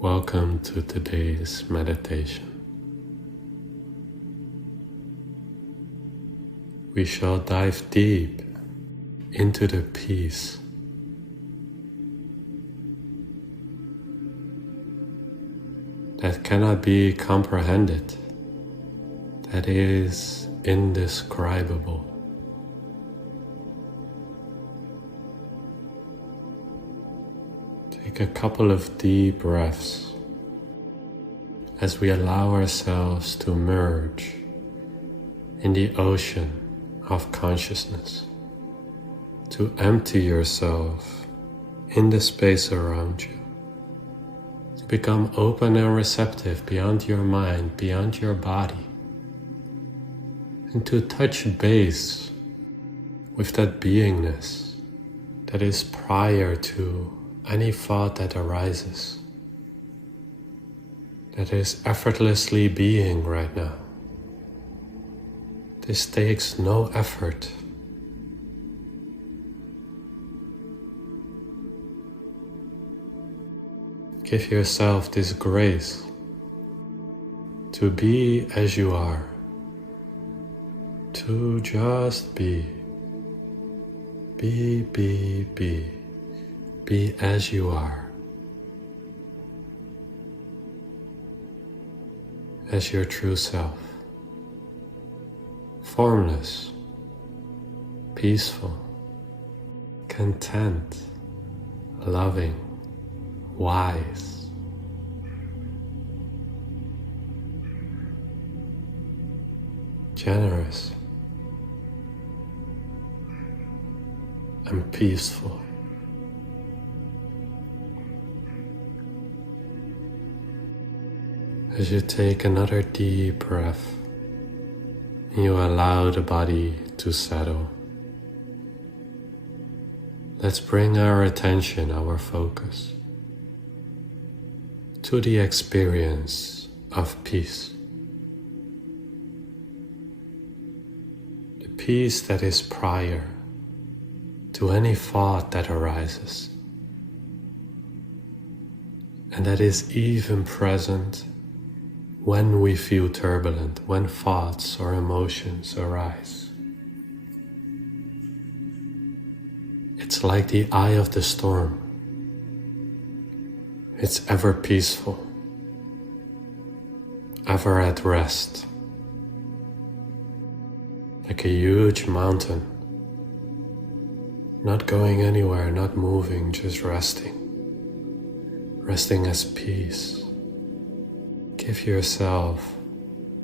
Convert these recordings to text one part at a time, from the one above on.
Welcome to today's meditation. We shall dive deep into the peace that cannot be comprehended, that is indescribable. Take a couple of deep breaths as we allow ourselves to merge in the ocean of consciousness, to empty yourself in the space around you, to become open and receptive beyond your mind, beyond your body, and to touch base with that beingness that is prior to any thought that arises, that is effortlessly being right now. This takes no effort. Give yourself this grace to be as you are, to just be as you are, as your true self, formless, peaceful, content, loving, wise. Generous and peaceful. As you take another deep breath, you allow the body to settle. Let's bring our attention, our focus, to the experience of peace. The peace that is prior to any thought that arises, and that is even present when we feel turbulent, when thoughts or emotions arise. It's like the eye of the storm. It's ever peaceful, ever at rest, like a huge mountain, not going anywhere, not moving, just resting as peace. Give yourself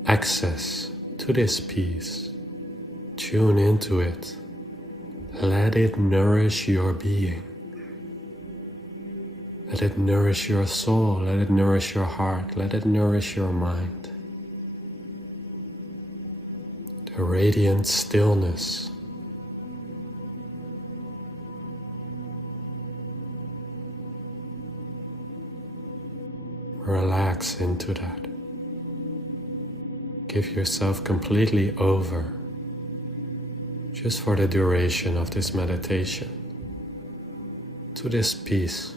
access to this peace. Tune into it. Let it nourish your being. Let it nourish your soul. Let it nourish your heart. Let it nourish your mind. The radiant stillness. Relax into that. Give yourself completely over, just for the duration of this meditation, to this peace.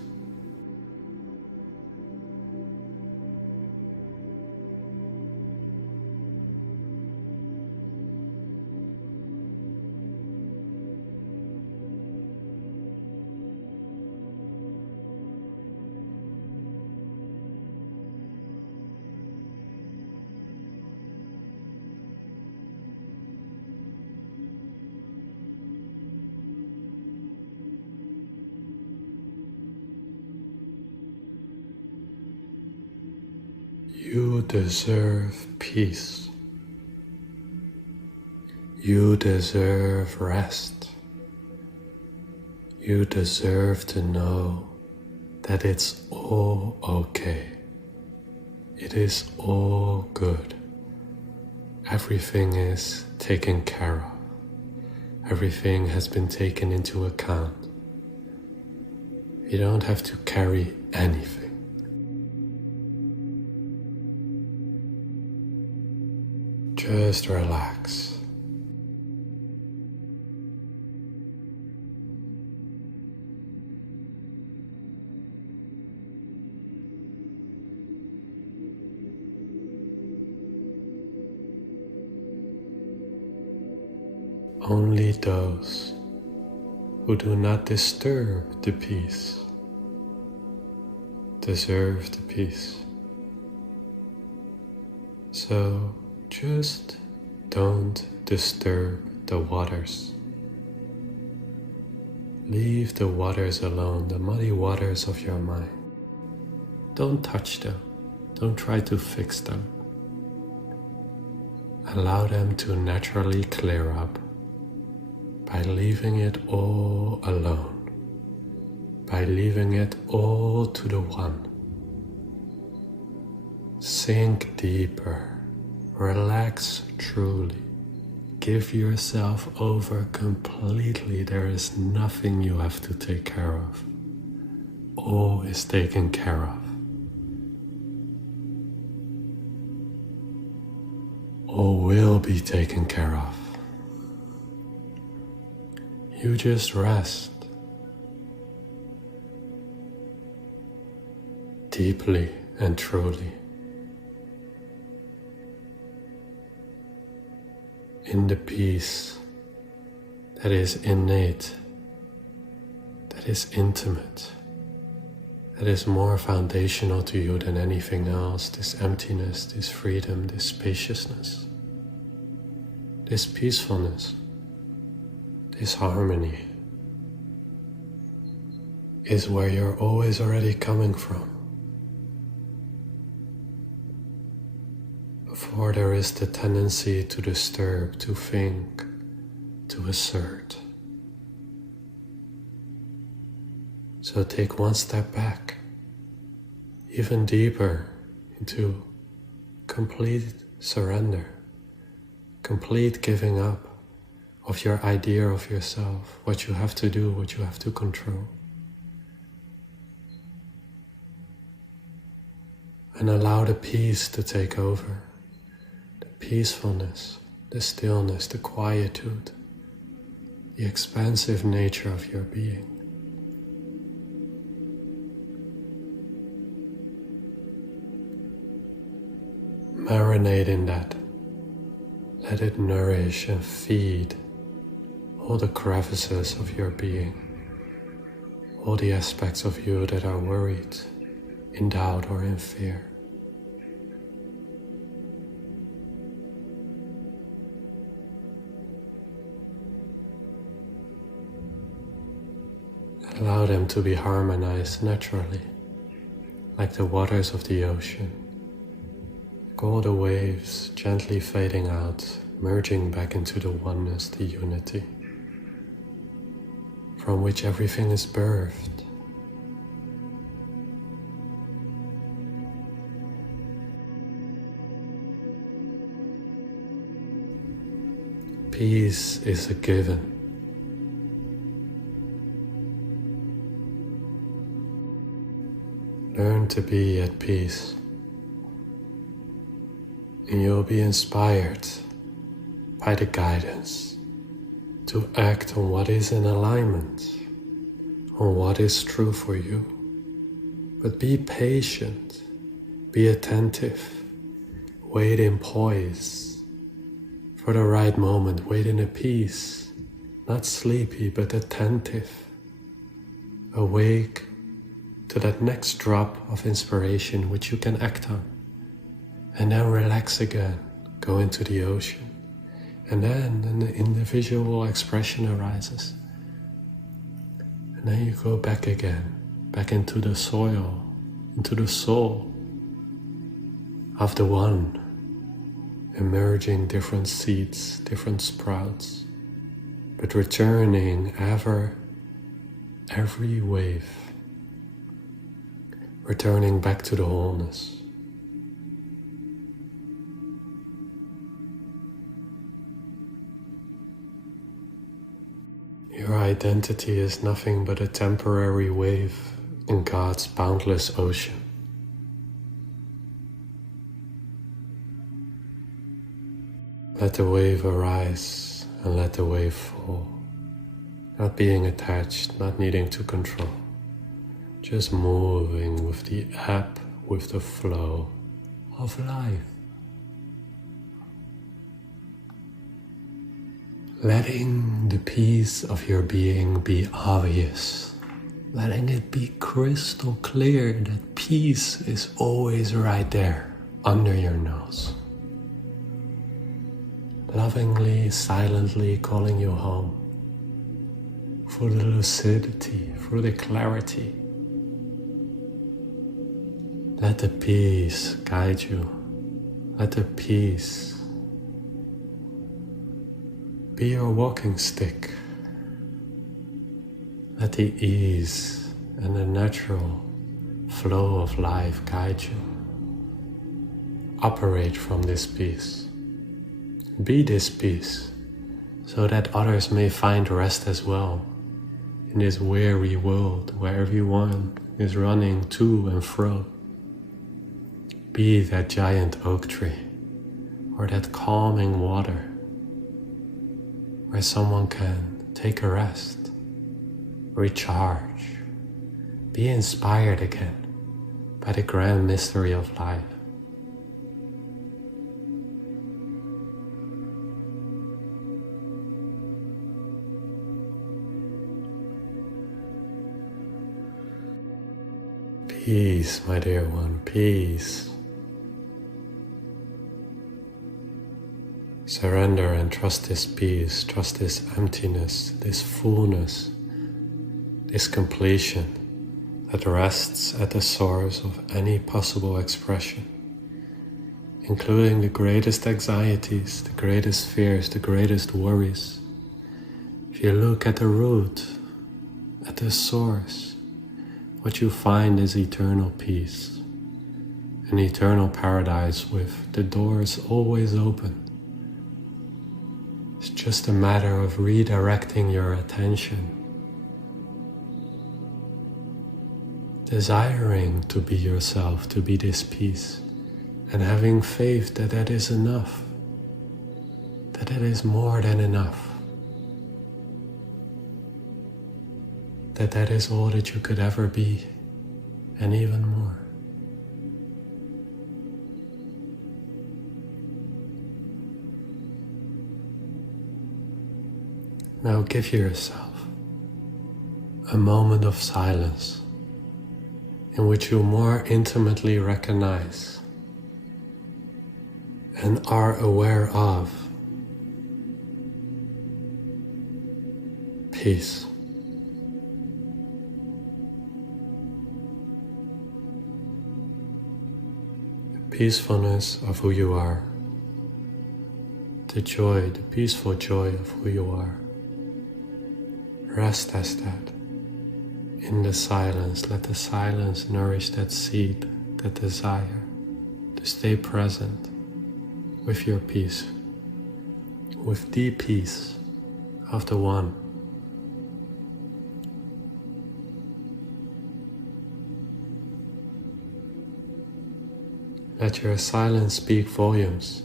You deserve peace. You deserve rest. You deserve to know that it's all okay. It is all good. Everything is taken care of. Everything has been taken into account. You don't have to carry anything. Just relax. Only those who do not disturb the peace deserve the peace. So just don't disturb the waters. Leave the waters alone, the muddy waters of your mind. Don't touch them. Don't try to fix them. Allow them to naturally clear up by leaving it all alone, by leaving it all to the One. Sink deeper, relax truly, give yourself over completely. There is nothing you have to take care of. All is taken care of. All will be taken care of. You just rest deeply and truly in the peace that is innate, that is intimate, that is more foundational to you than anything else. This emptiness, this freedom, this spaciousness, this peacefulness, this harmony is where you're always already coming from. Before there is the tendency to disturb, to think, to assert. So take one step back, even deeper into complete surrender, complete giving up of your idea of yourself, what you have to do, what you have to control. And allow the peace to take over, the peacefulness, the stillness, the quietude, the expansive nature of your being. Marinate in that. Let it nourish and feed all the crevices of your being, all the aspects of you that are worried, in doubt or in fear. Allow them to be harmonized naturally, like the waters of the ocean, like all the waves gently fading out, merging back into the oneness, the unity, from which everything is birthed. Peace is a given. Learn to be at peace, and you'll be inspired by the guidance to act on what is in alignment, on what is true for you. But be patient, be attentive, wait in poise for the right moment, wait in a peace, not sleepy but attentive, awake to that next drop of inspiration which you can act on, and then relax again, go into the ocean. And then an individual expression arises. And then you go back again, back into the soil, into the soul of the One, emerging different seeds, different sprouts, but returning every wave, returning back to the wholeness. Your identity is nothing but a temporary wave in God's boundless ocean. Let the wave arise and let the wave fall. Not being attached, not needing to control. Just moving with the ebb, with the flow of life. letting the peace of your being be obvious, letting it be crystal clear that peace is always right there under your nose, lovingly, silently calling you home for the lucidity, for the clarity. Let the peace guide you. Let the peace be your walking stick. Let the ease and the natural flow of life guide you. Operate from this peace. Be this peace, so that others may find rest as well in this weary world where everyone is running to and fro. Be that giant oak tree or that calming water where someone can take a rest, recharge, be inspired again by the grand mystery of life. Peace, my dear one, peace. Surrender and trust this peace, trust this emptiness, this fullness, this completion that rests at the source of any possible expression, including the greatest anxieties, the greatest fears, the greatest worries. If you look at the root, at the source, what you find is eternal peace, an eternal paradise with the doors always open. It's just a matter of redirecting your attention, desiring to be yourself, to be this peace, and having faith that that is enough, that it is more than enough, that that is all that you could ever be, and even more. Now give yourself a moment of silence in which you more intimately recognize and are aware of peace. The peacefulness of who you are, the joy, the peaceful joy of who you are. Rest as that. In the silence, let the silence nourish that seed, that desire to stay present with your peace, with the peace of the One. Let your silence speak volumes.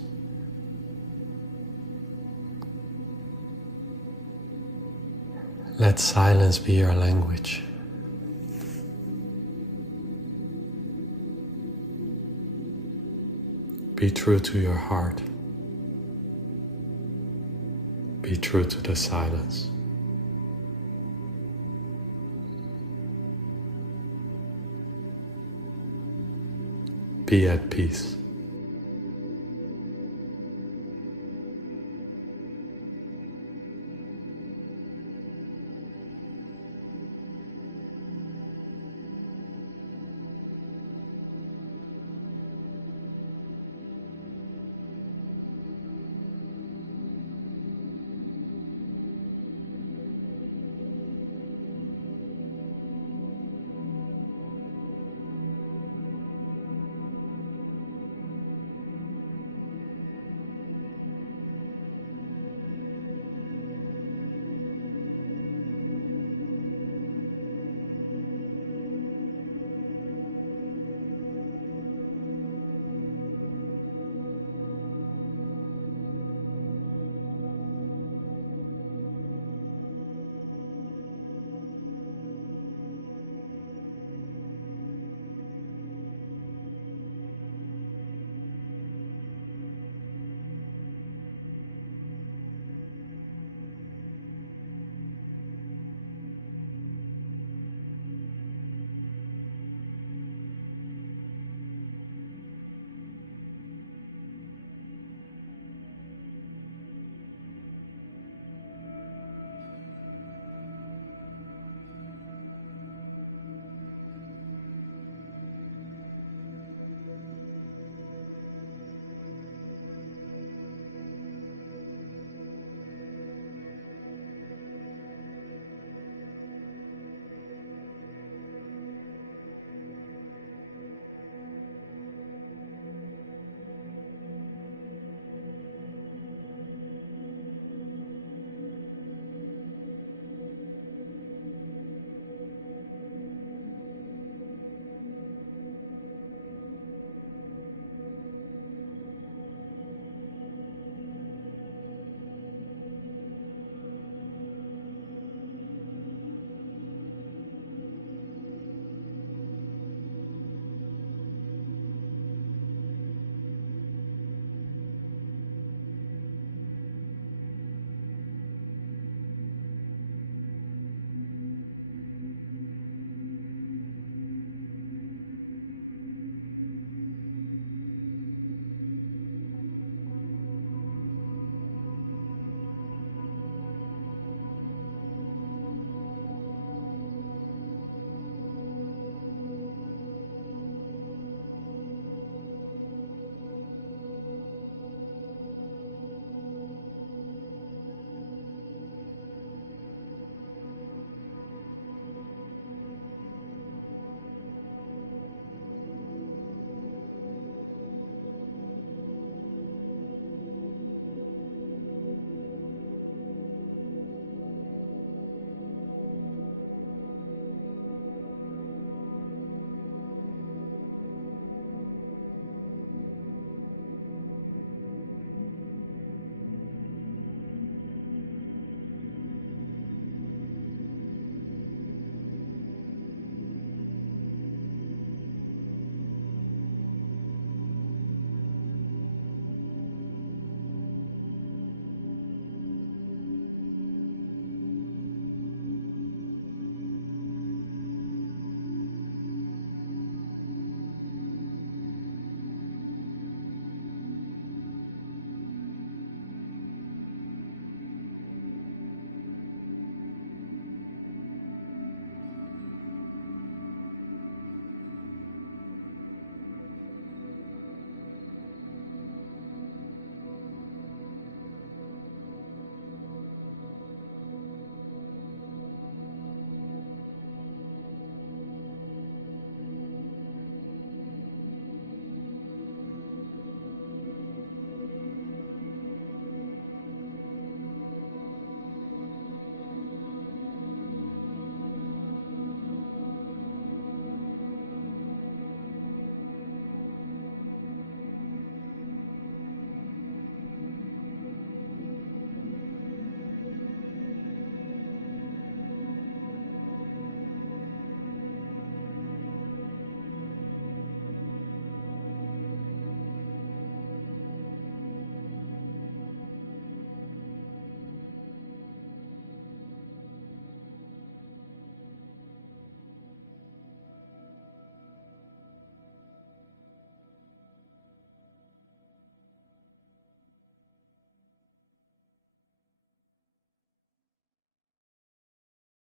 Let silence be your language. Be true to your heart. Be true to the silence. Be at peace.